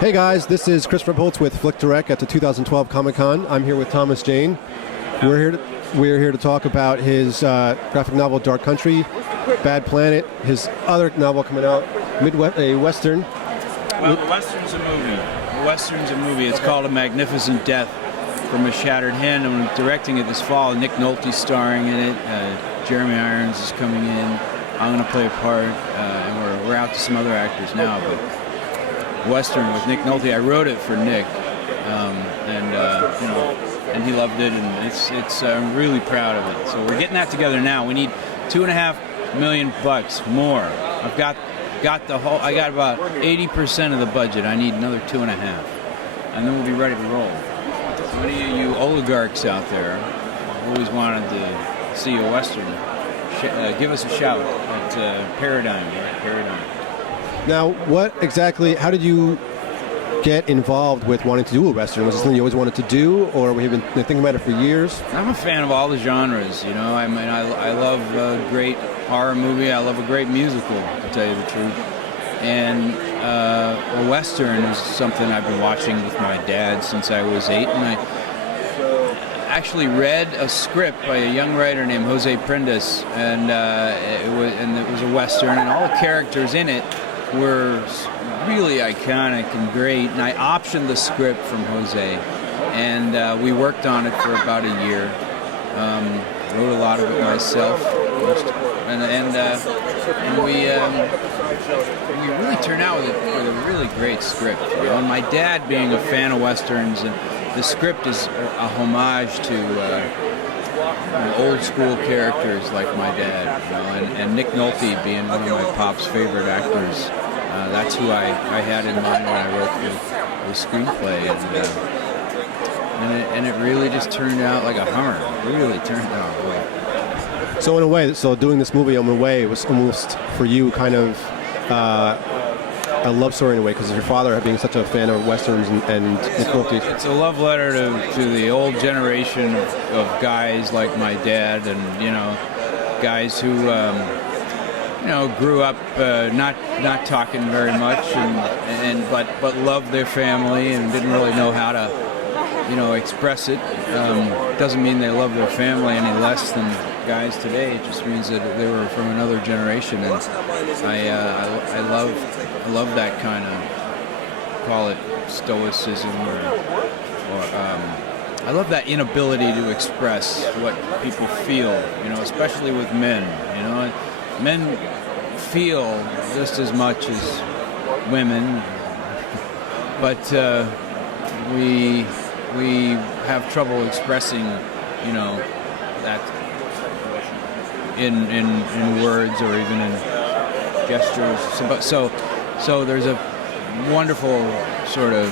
Hey guys, this is Christopher Boltz with Flick Direct at the 2012 Comic-Con. I'm here with Thomas Jane. We're here to talk about his graphic novel Dark Country, Bad Planet, his other novel coming out, a Western. Well, the Western's a movie. It's called A Magnificent Death from a Shattered Hand. I'm directing it this fall. Nick Nolte's starring in it. Jeremy Irons is coming in. I'm going to play a part, and we're out to some other actors now. But Western with Nick Nolte. I wrote it for Nick, and he loved it, and I'm really proud of it. So we're getting that together now. We need $2.5 million more. I've got the whole. I got about 80% of the budget. I need another 2.5, and then we'll be ready to roll. So any of you oligarchs out there who always wanted to see a Western, give us a shout at Paradigm. Now, how did you get involved with wanting to do a Western? Was it something you always wanted to do, or have you been thinking about it for years? I'm a fan of all the genres, you know. I mean, I love a great horror movie. I love a great musical, to tell you the truth. And a Western is something I've been watching with my dad since I was 8, and I actually read a script by a young writer named Jose Prendes, and it was a Western, and all the characters in it were really iconic and great, and I optioned the script from Jose, and we worked on it for about a year. Wrote a lot of it myself, and we really turned out with a really great script. You know? And my dad, being a fan of Westerns, and the script is a homage to old school characters like my dad, you know, and Nick Nolte being one of my pop's favorite actors. That's who I had in mind when I wrote the screenplay, and it really just turned out like a hummer. It really turned out well. So in a way, doing this movie in a way was almost for you kind of a love story in a way, because of your father being such a fan of Westerns and Nick Nolte. It's a love letter to the old generation of guys like my dad, and you know, guys who grew up not talking very much, but loved their family and didn't really know how to express it. Doesn't mean they love their family any less than guys today. It just means that they were from another generation, and I love that kind of, call it stoicism, or I love that inability to express what people feel, you know, especially with men. You know, men feel just as much as women, but we have trouble expressing, you know, that in words or even in gestures. So there's a wonderful sort of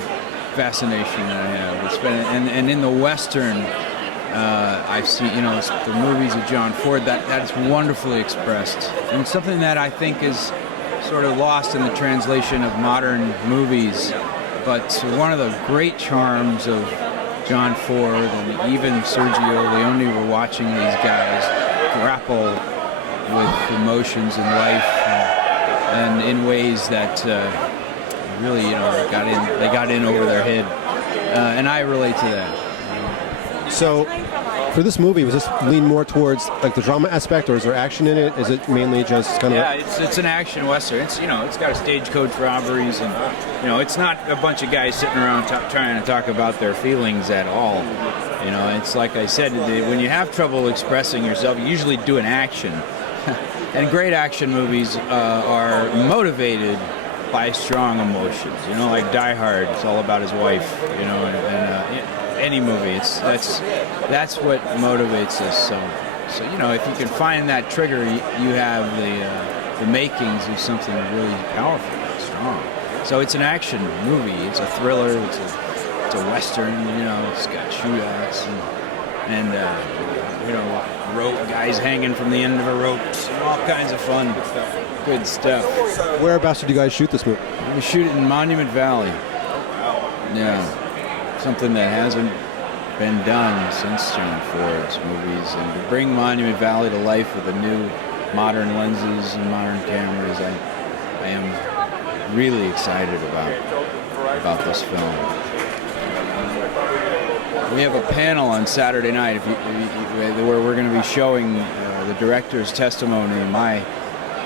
fascination that I have. And in the Western, I see, you know, the movies of John Ford, that is wonderfully expressed. And something that I think is sort of lost in the translation of modern movies. But one of the great charms of John Ford and even Sergio Leone were watching these guys grapple with emotions in life and in ways that really, you know, they got in over their head. And I relate to that. So, for this movie, was this lean more towards like the drama aspect, or is there action in it? Is it mainly just kind of? Yeah, it's an action western. It's, you know, it's got a stagecoach robberies, and you know, it's not a bunch of guys sitting around trying to talk about their feelings at all. You know, it's like I said, when you have trouble expressing yourself, you usually do an action. And great action movies are motivated by strong emotions. You know, like Die Hard, it's all about his wife. You know, and any movie, that's what motivates us. So you know, if you can find that trigger, you have the makings of something really powerful and strong. So it's an action movie. It's a thriller. It's a western. You know, it's got shootouts and you know, rope guys hanging from the end of a rope. All kinds of fun, good stuff. Whereabouts did you guys shoot this movie? We shoot it in Monument Valley. Yeah, something that hasn't been done since John Ford's movies, and to bring Monument Valley to life with the new modern lenses and modern cameras, I am really excited about. about this film. We have a panel on Saturday night where we're going to be showing the director's testimony, my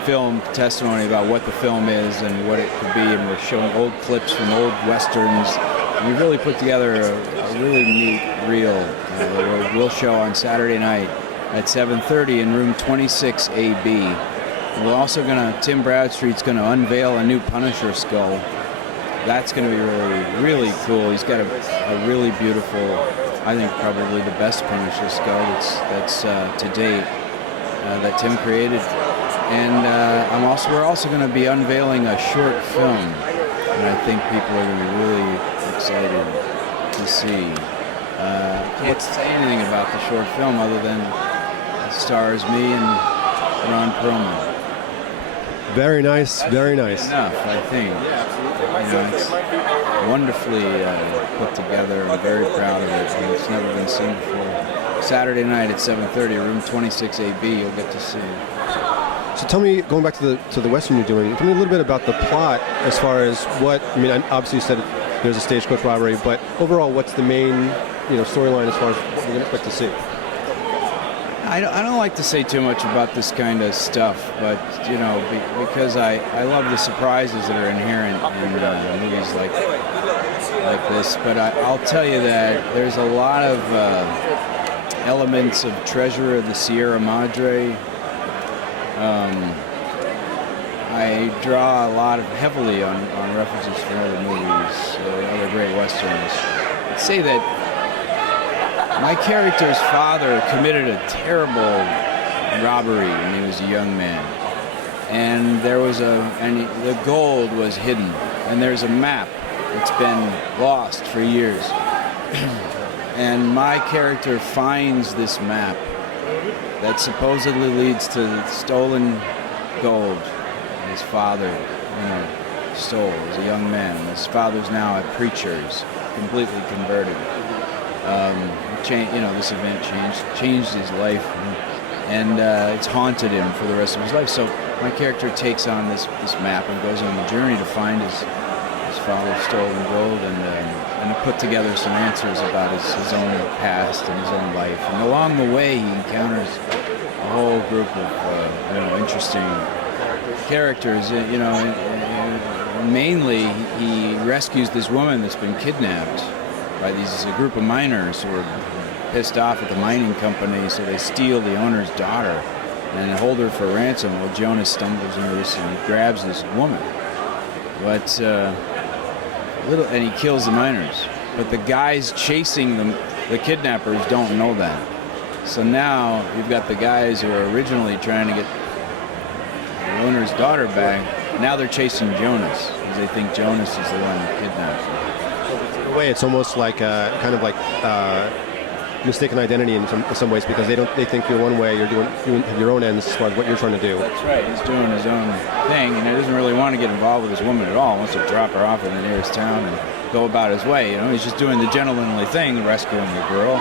film testimony about what the film is and what it could be, and we're showing old clips from old westerns. We really put together a really neat reel that we'll show on Saturday night at 7:30 in room 26AB. We're also Tim Bradstreet's going to unveil a new Punisher skull. That's going to be really, really cool. He's got a really beautiful, I think probably the best Punisher skull that's to date that Tim created. And we're also going to be unveiling a short film, and I think people are going to be really excited to see. Can't say anything about the short film other than it stars me and Ron Perlman. Very nice, very nice. Enough, I think. It's wonderfully put together. I'm very proud of it. And it's never been seen before. Saturday night at 7:30, room 26AB. You'll get to see it. So tell me, going back to the Western you're doing, tell me a little bit about the plot as far as obviously you said there's a stagecoach robbery, but overall, what's the main, storyline as far as what we're going to expect to see? I don't like to say too much about this kind of stuff, but, because I love the surprises that are inherent in movies like this, but I'll tell you that there's a lot of elements of Treasure of the Sierra Madre. I draw heavily on references from other movies, other great westerns. I'd say that my character's father committed a terrible robbery when he was a young man, and the gold was hidden, and there's a map that's been lost for years, and my character finds this map that supposedly leads to the stolen gold his father stole as a young man. His father's now a preacher, he's completely converted. This event changed his life, and it's haunted him for the rest of his life. So my character takes on this map and goes on the journey to find his father's stolen gold, and put together some answers about his own past and his own life. And along the way, he encounters a whole group of interesting characters. Mainly, he rescues this woman that's been kidnapped by a group of miners who are pissed off at the mining company, so they steal the owner's daughter and hold her for ransom. Well, Jonas stumbles into this and he grabs this woman, but and he kills the miners. But the guys chasing the kidnappers don't know that. So now you've got the guys who are originally trying to get the owner's daughter back. Now they're chasing Jonas because they think Jonas is the one who kidnapped her. In a way, it's almost like kind of like mistaken identity in some ways, because they think you're one way, you have your own ends as far as what you're trying to do. That's right. He's doing his own thing, and he doesn't really want to get involved with his woman at all. He wants to drop her off in the nearest town and go about his way. He's just doing the gentlemanly thing, rescuing the girl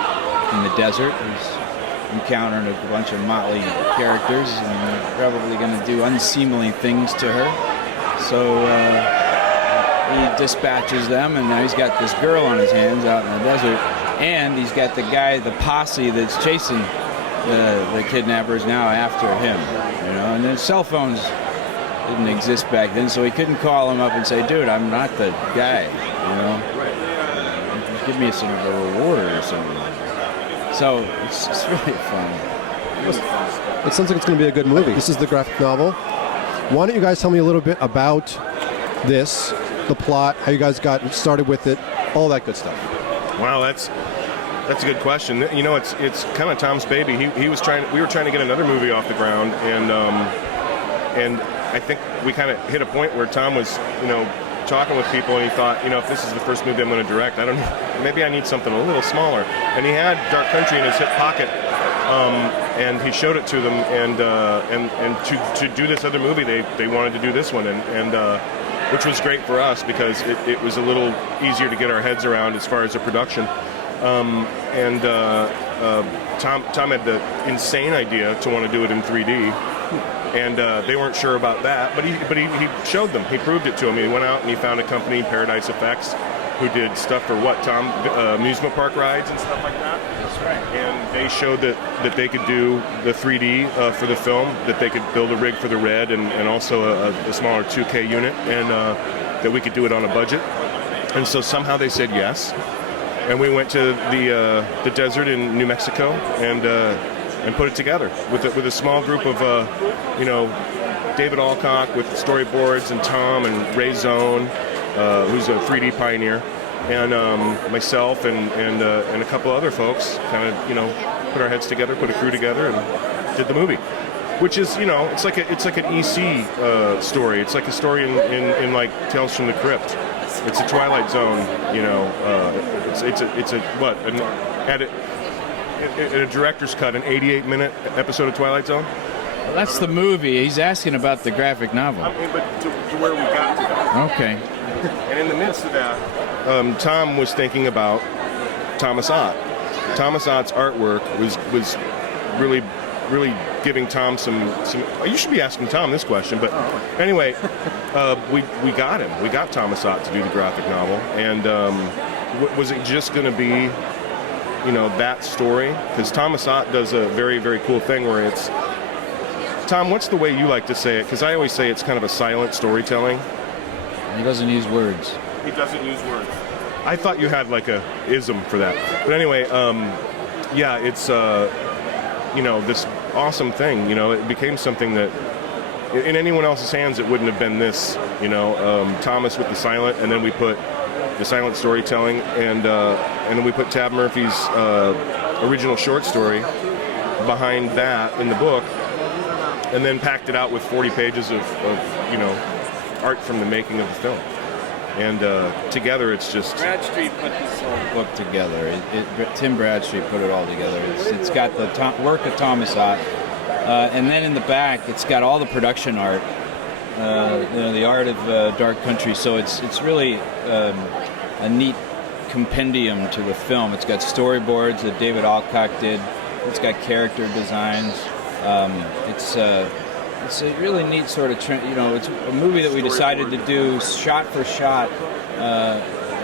in the desert. He's encountering a bunch of motley characters, and they're probably going to do unseemly things to her. So he dispatches them, and now he's got this girl on his hands out in the desert. And he's got the posse that's chasing the kidnappers now after him, And then cell phones didn't exist back then, so he couldn't call him up and say, "Dude, I'm not the guy, Give me some of a reward or something." So it's really fun. It sounds like it's going to be a good movie. This is the graphic novel. Why don't you guys tell me a little bit about this, the plot, how you guys got started with it, all that good stuff. Wow, that's a good question. It's kind of Tom's baby. We were trying to get another movie off the ground, and I think we kind of hit a point where Tom was, talking with people, and he thought, if this is the first movie I'm going to direct, I don't know, maybe I need something a little smaller. And he had Dark Country in his hip pocket, and he showed it to them, and to do this other movie, they wanted to do this one, and which was great for us because it was a little easier to get our heads around as far as the production. Tom had the insane idea to want to do it in 3D, And they weren't sure about that, but he showed them. He proved it to them. He went out and he found a company, Paradise Effects, who did stuff for Tom? Amusement park rides and stuff like that. That's right. And they showed that they could do the 3D for the film, that they could build a rig for the red and also a smaller 2K unit, and that we could do it on a budget. And so somehow they said yes. And we went to the desert in New Mexico and put it together with a small group of David Alcock with storyboards, and Tom and Ray Zone, who's a 3D pioneer, and myself and a couple other folks kind of put our heads together, put a crew together, and did the movie. Which is it's like an EC story. It's like a story in like Tales from the Crypt. It's a Twilight Zone. It's a what an edit. In a director's cut, an 88-minute episode of Twilight Zone? Well, that's the movie. He's asking about the graphic novel. But to where we got to that. Okay. And in the midst of that, Tom was thinking about Thomas Ott. Thomas Ott's artwork was really giving Tom some. You should be asking Tom this question, but anyway, we got him. We got Thomas Ott to do the graphic novel, and was it just going to be that story? Because Thomas Ott does a very, very cool thing where it's... Tom, what's the way you like to say it? Because I always say it's kind of a silent storytelling. He doesn't use words. He doesn't use words. I thought you had like a ism for that. But anyway, it's, this awesome thing. It became something that in anyone else's hands, it wouldn't have been this. Thomas with the silent, and then we put the silent storytelling, and then we put Tab Murphy's original short story behind that in the book, and then packed it out with 40 pages of art from the making of the film. And together, it's just... Bradstreet put this whole book together. Tim Bradstreet put it all together. It's got the work of Thomas Ott, and then in the back, it's got all the production art. The art of Dark Country. So it's really a neat compendium to the film. It's got storyboards that David Alcock did. It's got character designs. It's a really neat sort of it's a movie that we decided to do shot for shot.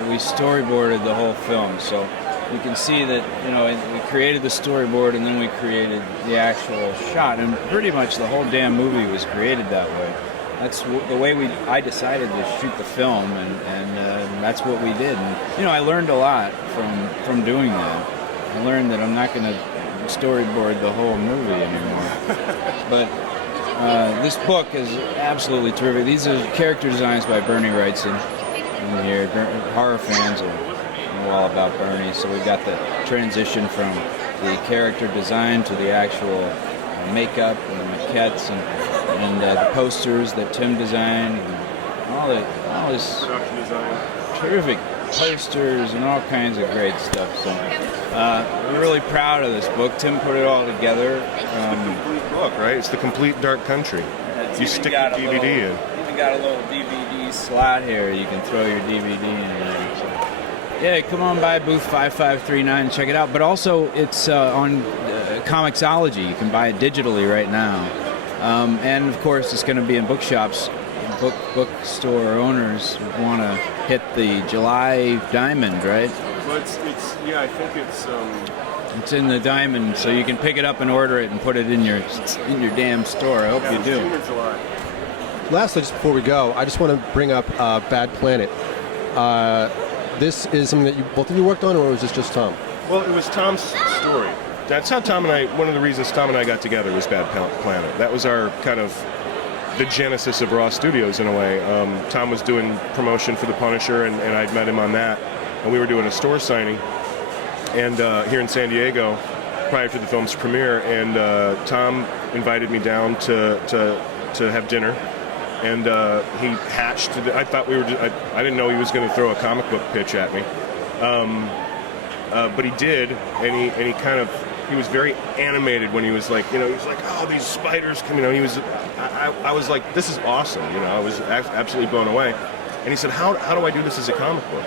We storyboarded the whole film, so you can see that we created the storyboard and then we created the actual shot, and pretty much the whole damn movie was created that way. That's the way I decided to shoot the film, and that's what we did. And, I learned a lot from doing that. I learned that I'm not going to storyboard the whole movie anymore. But this book is absolutely terrific. These are character designs by Bernie Wrightson. And here, horror fans will know all about Bernie. So we got the transition from the character design to the actual makeup and the maquettes and the posters that Tim designed, and all this terrific posters and all kinds of great stuff. So we're really proud of this book. Tim put it all together. It's the complete book, right? It's the complete Dark Country. You stick the DVD in. Even got a little DVD slot here. You can throw your DVD in there. So, yeah, come on by booth 5539 and check it out. But also, it's on Comixology. You can buy it digitally right now. And of course, it's going to be in bookshops. Bookstore owners want to hit the July Diamond, right? Well, I think it's. It's in the Diamond, so you can pick it up and order it and put it in your damn store. I hope you do. June or July. Lastly, just before we go, I just want to bring up Bad Planet. This is something that both of you worked on, or was this just Tom? Well, it was Tom's story. That's how Tom and I. One of the reasons Tom and I got together was Bad Planet. That was our kind of the genesis of Raw Studios in a way. Tom was doing promotion for The Punisher, and I'd met him on that, and we were doing a store signing, and here in San Diego, prior to the film's premiere, and Tom invited me down to have dinner, and he hatched. I thought I didn't know he was going to throw a comic book pitch at me, but he did, and he kind of. He was very animated when he was like, he was like, oh, these spiders come, he was, I was like, this is awesome, I was absolutely blown away. And he said, how do I do this as a comic book?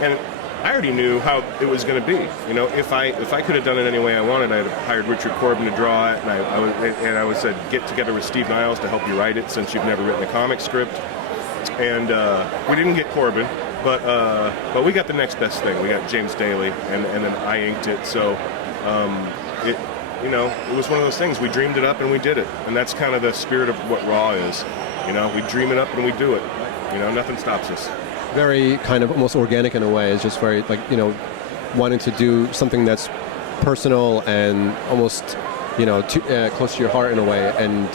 And I already knew how it was going to be. You know, if I could have done it any way I wanted, I'd have hired Richard Corbin to draw it, and I would said get together with Steve Niles to help you write it, since you've never written a comic script. And we didn't get Corbin, but we got the next best thing. We got James Daly, and then I inked it. So it was one of those things. We dreamed it up and we did it, and that's kind of the spirit of what Raw is. You know, we dream it up and we do it. You know, nothing stops us. Very kind of almost organic in a way. It's just very wanting to do something that's personal and almost close to your heart in a way, and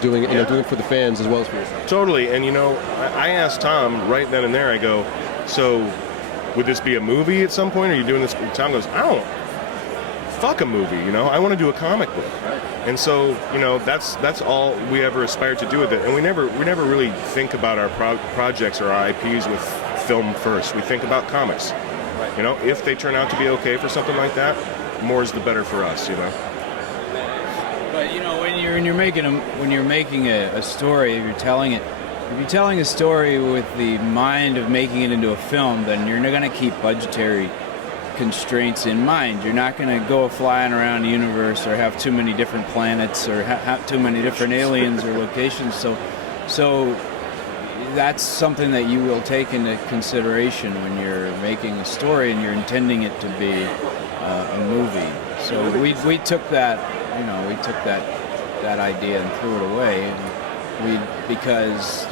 doing it doing it for the fans as well as for yourself. Totally. And I asked Tom right then and there. I go, so would this be a movie at some point? Are you doing this? And Tom goes, I don't. Fuck a movie, I want to do a comic book. And so, that's all we ever aspired to do with it. And we never really think about our projects or our IPs with film first. We think about comics. If they turn out to be okay for something like that, more is the better for us. But when you're making a story, if you're telling a story with the mind of making it into a film, then you're not going to keep budgetary constraints in mind. You're not going to go flying around the universe or have too many different planets or have too many different aliens or locations. So that's something that you will take into consideration when you're making a story and you're intending it to be a movie. So we took that idea and threw it away. Because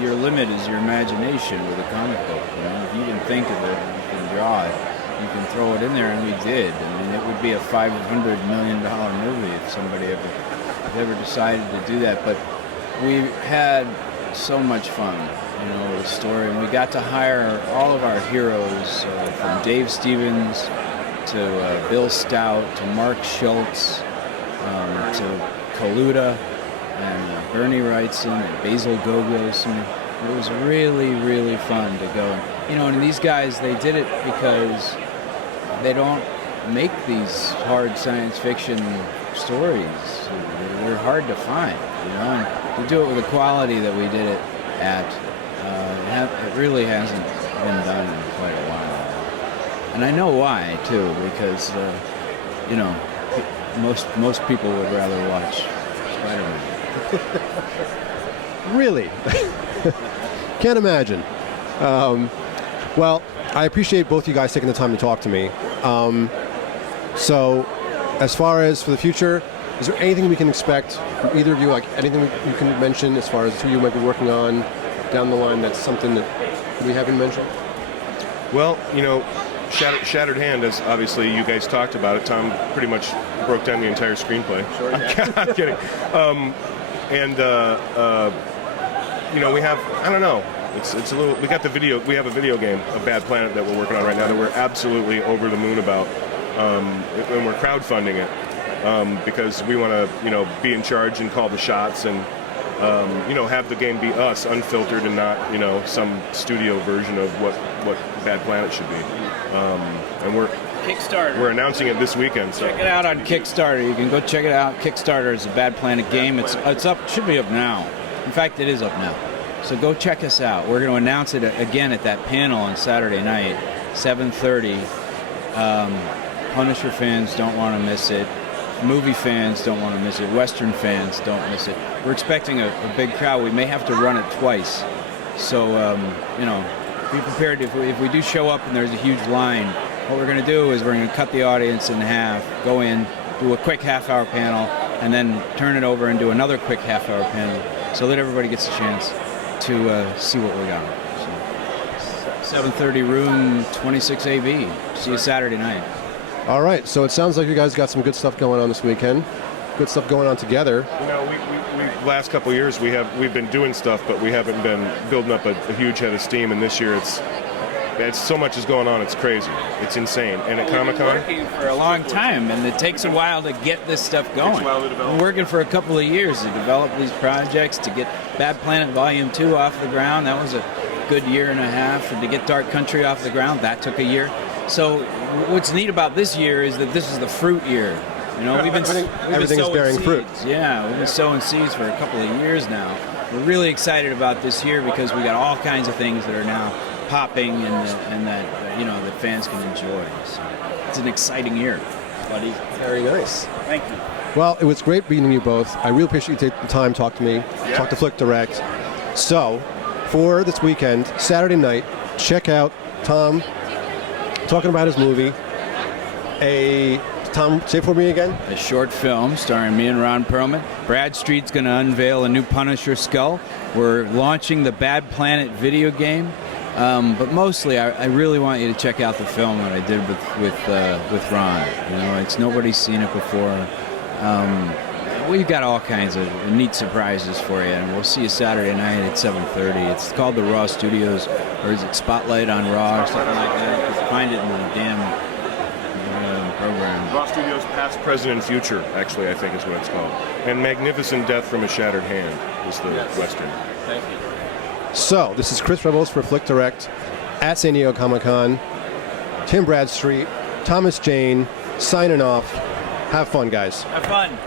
your limit is your imagination with a comic book. If you can think of it, you can draw it. You can throw it in there, and we did. I mean, it would be a $500 million movie if somebody ever decided to do that. But we had so much fun, with the story, and we got to hire all of our heroes, from Dave Stevens to Bill Stout to Mark Schultz to Kaluta and Bernie Wrightson and Basil Gogos. And it was really, really fun to go. And these guys, they did it because they don't make these hard science fiction stories. They're hard to find, And to do it with the quality that we did it at, it really hasn't been done in quite a while. And I know why, too, because, most people would rather watch Spider-Man. Really? Can't imagine. Well, I appreciate both you guys taking the time to talk to me. So, as far as for the future, is there anything we can expect from either of you? Like anything you can mention as far as who you might be working on down the line? That's something that we haven't mentioned. Well, Shattered Hand, as obviously you guys talked about it. Tom pretty much broke down the entire screenplay. Sure, yeah. I'm kidding. We have, I don't know. It's a little. We got the video. We have a video game, A Bad Planet, that we're working on right now that we're absolutely over the moon about, and we're crowdfunding it because we want to, be in charge and call the shots and, have the game be us, unfiltered, and not, some studio version of what Bad Planet should be. And we're announcing it this weekend. So. Check it out on Kickstarter. You can go check it out. Kickstarter is a Bad Planet game. It's up. It should be up now. In fact, it is up now. So go check us out. We're going to announce it again at that panel on Saturday night, 7:30. Punisher fans don't want to miss it. Movie fans don't want to miss it. Western fans don't miss it. We're expecting a big crowd. We may have to run it twice. So, be prepared. If we do show up and there's a huge line, what we're going to do is we're going to cut the audience in half, go in, do a quick half-hour panel, and then turn it over and do another quick half-hour panel so that everybody gets a chance to see what we got. So, 7:30, room 26AB. See you Saturday night. All right, so it sounds like you guys got some good stuff going on this weekend. Good stuff going on together. We last couple of years we've been doing stuff, but we haven't been building up a huge head of steam. And this year it's so much is going on. It's crazy. It's insane. And at Comic-Con, we've been working for a long time, and it takes a while to get this stuff going. It takes a while to develop. We're working for a couple of years to develop these projects, to get Bad Planet Volume 2 off the ground. That was a good year and a half. And to get Dark Country off the ground, that took a year. So what's neat about this year is that this is the fruit year. We've been everything is bearing seeds. fruit. Yeah, we've been sowing seeds for a couple of years now. we're really excited about this year because we got all kinds of things that are now popping and that that fans can enjoy. So it's an exciting year, buddy. Very nice. Thank you. Well, it was great meeting you both. I really appreciate you taking the time to talk to me, talk to Flick Direct. So, for this weekend, Saturday night, check out Tom talking about his movie. Tom, say it for me again. A short film starring me and Ron Perlman. Bradstreet's going to unveil a new Punisher skull. We're launching the Bad Planet video game. But mostly, I really want you to check out the film that I did with Ron. Nobody's seen it before. We've got all kinds of neat surprises for you, and we'll see you Saturday night at 7:30. It's called the Raw Studios, or is it Spotlight on Raw or something like that? You can find it in the damn program. Raw Studios Past, Present, and Future, actually, I think is what it's called. And Magnificent Death from a Shattered Hand is the Western. Thank you. So, this is Chris Rebels for Flick Direct at San Diego Comic-Con. Tim Bradstreet, Thomas Jane, signing off. Have fun, guys. Have fun.